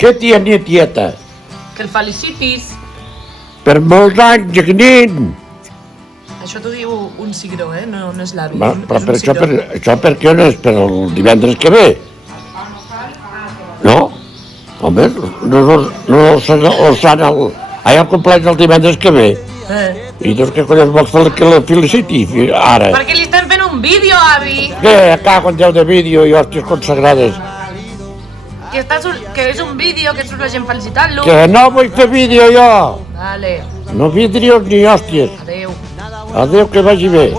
Què tia ni tieta? Que el felicitis. Per molts anys, nen! Això t'ho diu un cigró, no és l'avi. Però per això per què no és per el divendres que ve? No? Home, no s'han el complex el divendres que ve. I doncs què collons vols que la feliciti ara? Perquè li estem fent un vídeo, avi. Què? Cago en Déu de vídeo i hòsties consagrades. Que és un vídeo que surt la gent felicitant-lo. Que no vull fer vídeo jo! Vale. No vídeos ni hòsties. Adéu. Adéu, que vagi bé.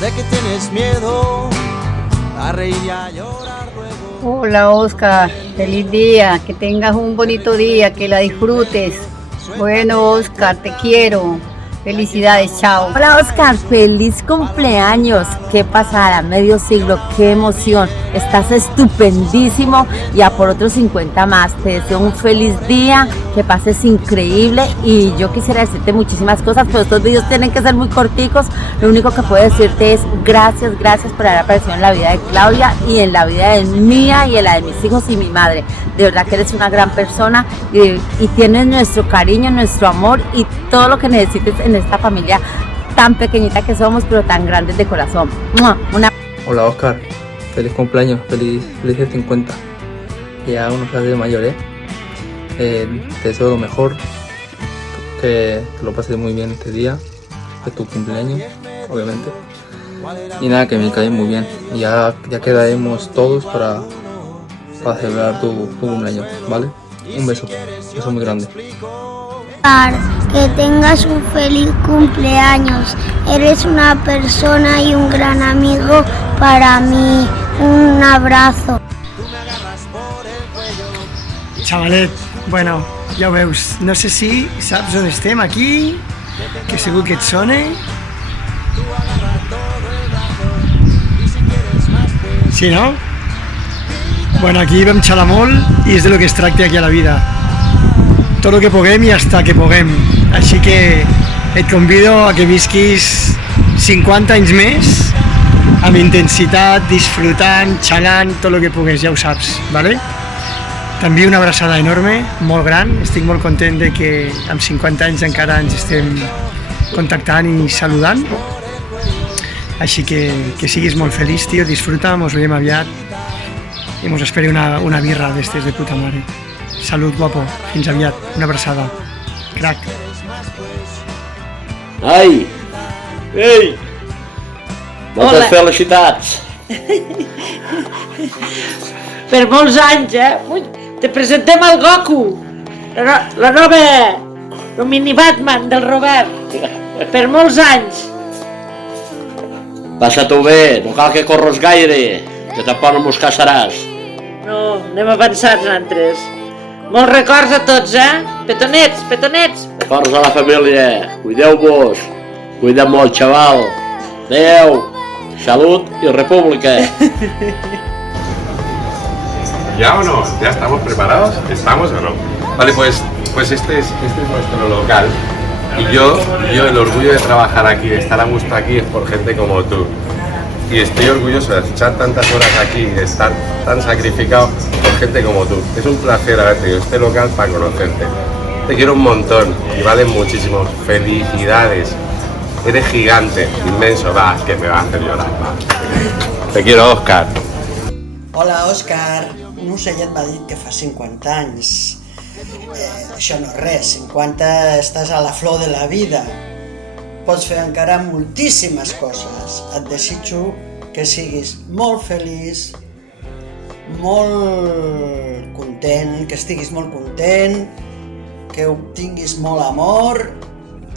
¿De qué tienes miedo? A reír y a llorar luego. Hola Oscar, feliz día, que tengas un bonito día, que la disfrutes. Bueno Oscar, te quiero. Felicidades, chao. Hola Oscar, feliz cumpleaños. Qué pasada, medio siglo, qué emoción. Estás estupendísimo y a por otros 50 más. Te deseo un feliz día, que pases increíble y yo quisiera decirte muchísimas cosas, pero estos vídeos tienen que ser muy corticos. Lo único que puedo decirte es gracias por haber aparecido en la vida de Claudia y en la vida de mía y en la de mis hijos y mi madre. De verdad que eres una gran persona y tienes nuestro cariño, nuestro amor y todo lo que necesites en esta familia tan pequeñita que somos, pero tan grandes de corazón. Hola Oscar, feliz cumpleaños, feliz de 50. Ya unos días de mayor, te deseo lo mejor, que lo pases muy bien este día, es tu cumpleaños, obviamente. Y nada, que me cae muy bien. Y ya quedaremos todos para celebrar tu cumpleaños, ¿vale? Un beso muy grande. Que tengas un feliz cumpleaños. Eres una persona y un gran amigo para mí. Un abrazo. Xavalet, bueno, ja ho veus, no sé si saps on estem, aquí, que segur que et sona. Sí, no? Bueno, aquí vam xalar molt i és de lo que es tracta aquí a la vida. Tot el que puguem i hasta que puguem. Així que et convido a que visquis 50 anys més amb intensitat, disfrutant, xalant, tot el que pugues, ja ho saps, ¿vale? T'envio una abraçada enorme, molt gran, estic molt content de que amb 50 anys encara ens estem contactant i saludant. Així que siguis molt feliç, tio, disfruta, mos veiem aviat i mos esperi una birra d'estes de puta mare. Salut, guapo. Fins aviat. Una abraçada. Crac. Ai! Ei! Moltes felicitats! Per molts anys, Ui, te presentem el Goku, la nova, el mini Batman del Robert. Per molts anys. Passa-t'ho bé, no cal que corres gaire, que tampoc no mos caçaràs. No, anem avançats nosaltres. Molts records a tots, Petonets, petonets. Records a la família, cuideu-vos, cuida molt, xaval. Adeu, salut y república. ¿Ya o no? ¿Ya estamos preparados? ¿Estamos o no? Vale, pues este es nuestro local. Y yo el orgullo de trabajar aquí, de estar a gusto aquí, es por gente como tú. Y estoy orgulloso de echar tantas horas aquí, de estar tan sacrificado por gente como tú. Es un placer haber tenido este local para conocerte. Te quiero un montón y valen muchísimo. Felicidades. Eres gigante, inmenso. Va, que me va a hacer llorar. Va. Te quiero, Òscar. Hola, Òscar. Un ocellet m'ha dit que fa 50 anys. Això no és res, 50 estàs a la flor de la vida. Pots fer encara moltíssimes coses. Et desitjo que siguis molt feliç, molt content, que estiguis molt content, que obtinguis molt amor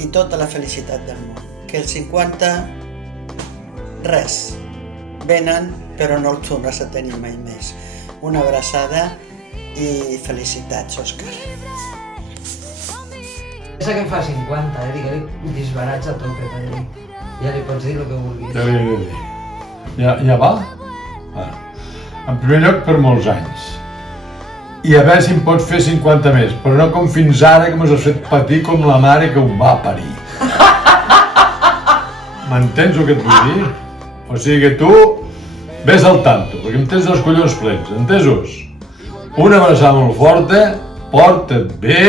i tota la felicitat del món. Que els 50, res, venen però no els tornes a tenir mai més. Una abraçada i felicitats, Òscar. Pensa que em fa 50, digue-li disbarats a tope, ja li pots dir el que vulguis. Ja va? Ah, En primer lloc, per molts anys. I a veure si em pots fer 50 més, però no com fins ara, que m'has fet patir com la mare que ho va parir. M'entens el que et vull dir? O sigui que tu ves al tanto, perquè em tens els collons plens, entesos? Una abraçada molt forta, porta't bé,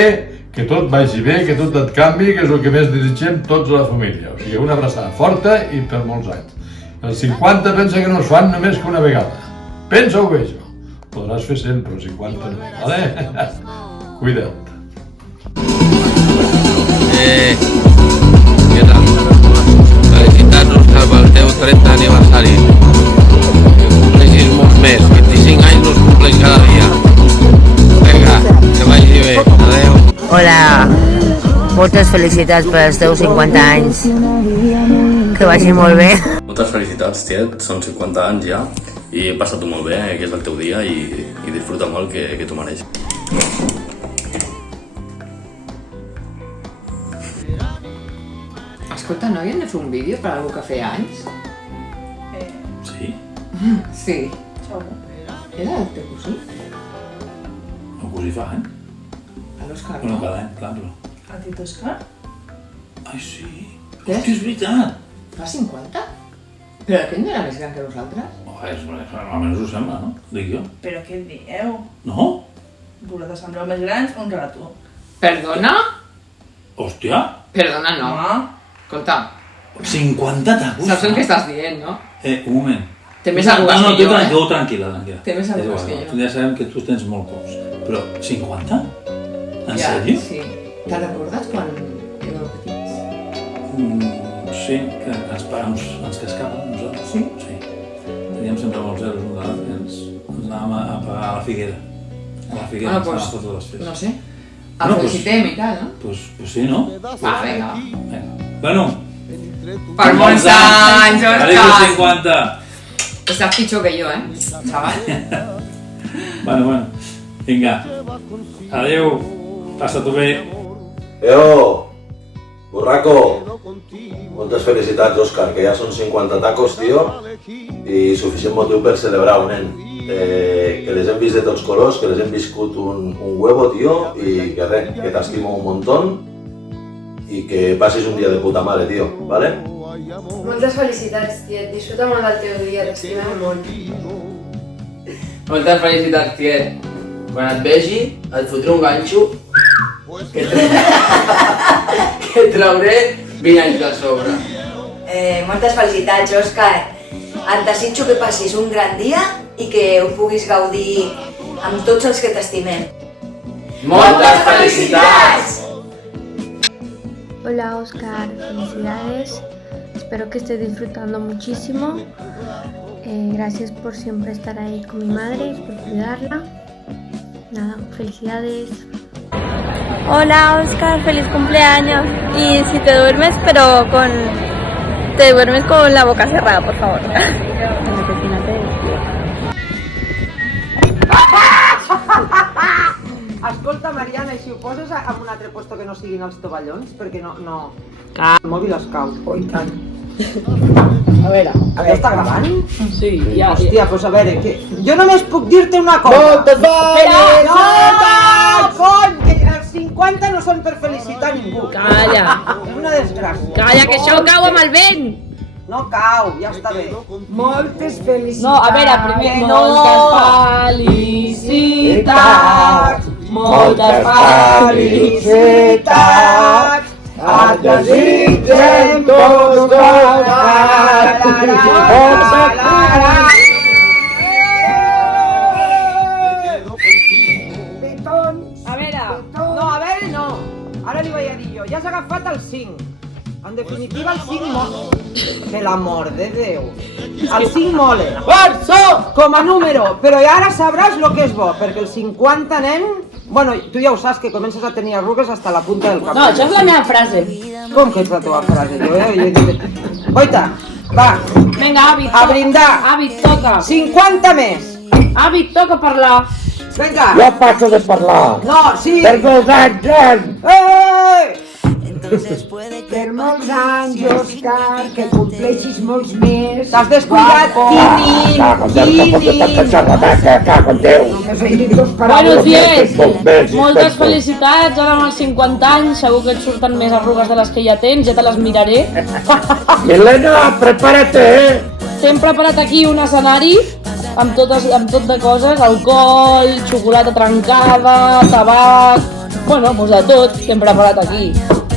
que tot vagi bé, que tot et canvi, que és el que més desitgem tots a la família. O sigui, una abraçada forta i per molts anys. Els 50 pensa que no es fan només que una vegada. Pensa-ho bé, això. Podràs fer 100, però 50 no, vale? Cuida't. Què tal? Felicitats, Òscar, pel teu 30 aniversari. Que compleixis molts més, 25 anys us compleix cada dia. Vinga, que vagi bé, adeu. Hola, moltes felicitats per els teus 50 anys. Que vagi molt bé. Moltes felicitats, tiet, són 50 anys ja i passa-t'ho molt bé, que és el teu dia i disfruta molt, que t'ho mereix. Escolta, no havíem de fer un vídeo per algú que feia anys? Sí? Sí. Era el teu cosí? El cosí fa any? A l'Òscar, Bueno, no? cada any, clar, però... El tio Òscar? Ai, sí. Què? Hòstia, és veritat! Fa 50? Però aquest no era més gran que nosaltres? Almenys ho sembla, no? Dic jo. Però què dieu? No? Vosaltres sembleu més grans un rato. Perdona? Hòstia! Perdona, no. Escolta, 50 tacos! saps el que estàs dient, no? Un moment. Té més arrugues no, que jo, tu tranquil·la. Té més És arrugues igual, que jo. Ja sabem que tu tens molt pocs. Però 50? En Ja, sèrio? sí. Te'n recordes quan éreu petits? Sí, que ens cascaven nosaltres. Sí? Sí. Teníem sempre molts zeros un de l'altre i ens anàvem a pagar a la Figuera. A la Figuera Bueno, ens pues, anàvem a fotre les festes. no sé. El felicitem i tal, no? Pues sí, no? Va, vinga. Bueno. Per molts anys, Feliços Òscar! 50! Estàs pitjor que jo, xaval? Bueno. Vinga. Adéu. Passa-t'ho bé. Borraco, moltes felicitats, Òscar, que ja són 50 tacos, tio, i suficient motiu per celebrar-ho, nen. Que les hem vist de tots colors, que les hem viscut un huevo, tio, i que res, que t'estimo un montón i que passis un dia de puta mare, tio, vale? Moltes felicitats, tiet. Disfruta molt del teu dia, t'estimem molt. Moltes felicitats, tiet. Quan et vegi, et fotré un ganxo que et trauré 20 anys de sobre. Moltes felicitats, Òscar. Et desitjo que passis un gran dia i que ho puguis gaudir amb tots els que t'estimem. ¡Moltes felicitats! Hola Óscar, felicidades. Espero que estés disfrutando muchísimo. Gracias por siempre estar ahí con mi madre, por cuidarla. Nada, felicidades. Hola Óscar, feliz cumpleaños. Y si te duermes, pero te duermes con la boca cerrada, por favor. Escolta, Mariana, i si ho poses en un altre puesto que no siguin els tovallons? Perquè no... El mòbil es cau. Oh, i tant. A veure, està gravant? Sí, ja. Hòstia, doncs a veure, que... Jo només puc dir-te una cosa. Moltes felicitats! No, cony, que els 50 no són per felicitar ningú. Calla. És una desgràcia. Calla, que això cau amb el vent. No cau, ja està bé. Moltes felicitats. No, a veure, primer, moltes felicitats. Moltes felicitats. Et desitgem tots A veure, no. Ara li vaig a dir jo. Ja has agafat el 5. En definitiva, el 5 mola. Per l'amor de Déu. El 5 mola. Com a número. Però ara sabràs el que és bo, perquè el 50, nen... Bueno, tu ja ho saps, que comences a tenir arrugues hasta la punta del cap. No, això és la meva frase. Com que és la teva frase? Jo he dit... Oita, va. Vinga, avi, a brindar. Avi, toca. 50 més. Avi, toca parlar. Vinga. Jo passo de parlar. No, sí. Per molts anys, nen. Per molts anys, Òscar, que compleixis molts més. T'has descuidat, Quini! Només he dit dos Bueno, paraules. tiet, moltes felicitats, ara amb els 50 anys, segur que et surten més arrugues de les que ja tens, ja te les miraré. Milena, prepárate, T'hem preparat aquí un escenari amb tot de coses, alcohol, xocolata trencada, tabac... Bueno, doncs de tot t'hem preparat aquí.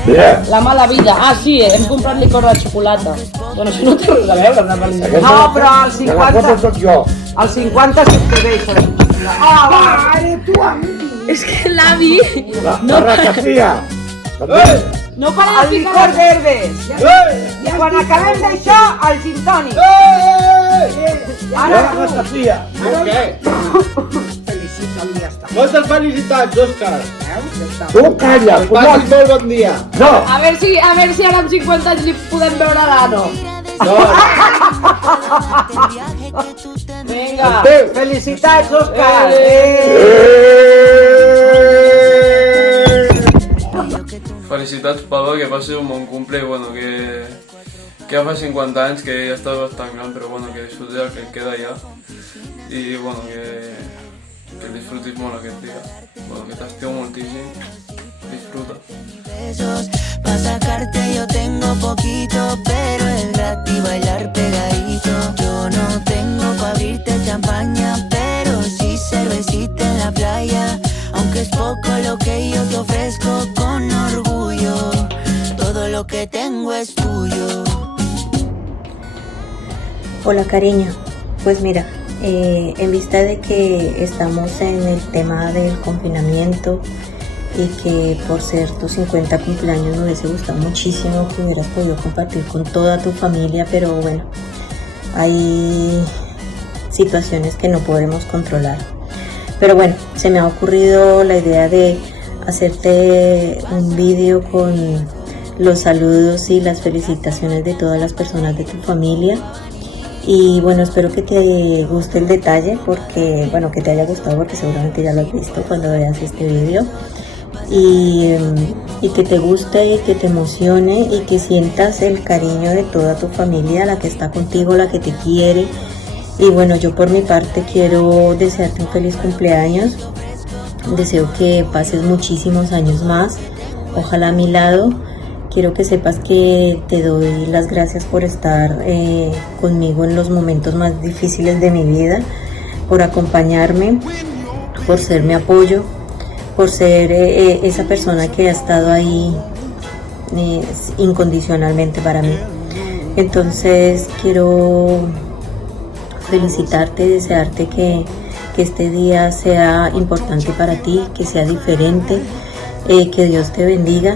Mira. La mala vida. Ah, sí, hem comprat licor de xocolata. Bueno, això no té res a veure amb la mala vida. No, però el 50... soc jo. El 50 sí que deixa. Ah, va, tu, amic. És que l'avi... La ratafia. No para el de licor ficar... verdes. I quan acabem d'això, el gin tònic. Ara la ratafia. Què? Moltes felicitats, Òscar. Tu calla, Que passis molt bon dia. No. A ver si ara amb 50 anys li podem veure l'ano. Vinga, felicitats, Òscar. Felicitats, Pablo, que passi un bon cumple i bueno, que ja fa 50 anys, que ja estàs bastant gran, però bueno, que disfruti el que et queda ja. I bueno, que el disfrutis molt aquest dia. Bueno, que t'estimo moltíssim. Disfruta. Pa' sacarte yo tengo poquito, pero es gratis bailar pegadito. Yo no tengo pa' abrirte champaña, pero sí cervecita en la playa. Aunque es poco lo que yo te ofrezco con orgullo, todo lo que tengo es tuyo. Hola cariño, pues mira, en vista de que estamos en el tema del confinamiento y que por ser tu 50 cumpleaños me hubiese gustado muchísimo que hubieras podido compartir con toda tu familia, pero bueno, hay situaciones que no podremos controlar. Pero bueno, se me ha ocurrido la idea de hacerte un vídeo con los saludos y las felicitaciones de todas las personas de tu familia. Y bueno, espero que te guste el detalle, porque bueno, que te haya gustado, porque seguramente ya lo has visto cuando veas este vídeo. Y que te guste y que te emocione y que sientas el cariño de toda tu familia, la que está contigo, la que te quiere. Y bueno, yo por mi parte quiero desearte un feliz cumpleaños. Deseo que pases muchísimos años más, ojalá a mi lado. Quiero que sepas que te doy las gracias por estar conmigo en los momentos más difíciles de mi vida, por acompañarme, por ser mi apoyo, por ser esa persona que ha estado ahí incondicionalmente para mí. Entonces quiero felicitarte y desearte que este día sea importante para ti, que sea diferente, que Dios te bendiga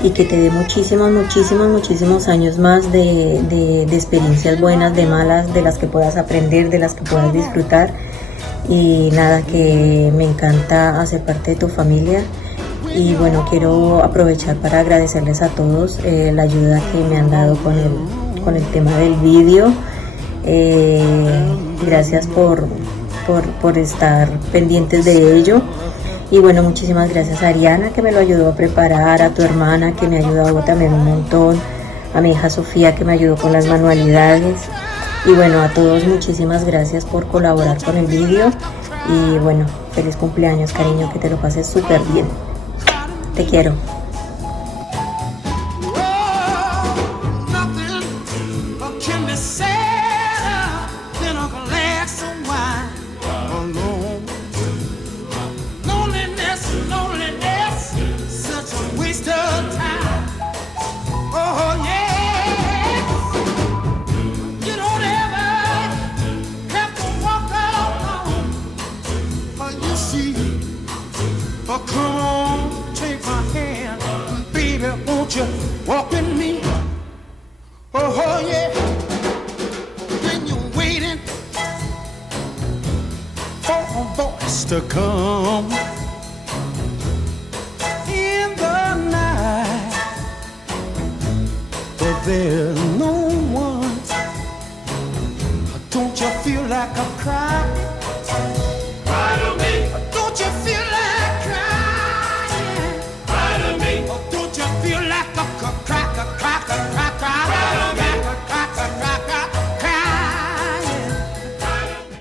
y que te dé muchísimos años más de experiencias buenas, de malas, de las que puedas aprender, de las que puedas disfrutar. Y nada, que me encanta hacer parte de tu familia. Y bueno, quiero aprovechar para agradecerles a todos la ayuda que me han dado con el tema del vídeo. Gracias por estar pendientes de ello. Y bueno, muchísimas gracias a Ariana, que me lo ayudó a preparar, a tu hermana, que me ha ayudado también un montón, a mi hija Sofía, que me ayudó con las manualidades. Y bueno, a todos muchísimas gracias por colaborar con el vídeo. Y bueno, feliz cumpleaños, cariño, que te lo pases súper bien. Te quiero. Oh, come on, take my hand, baby, won't you walk with me? Oh, yeah. When you're waiting for a voice to come in the night, but there's no one. Don't you feel like a cry? Cry to me. Don't you feel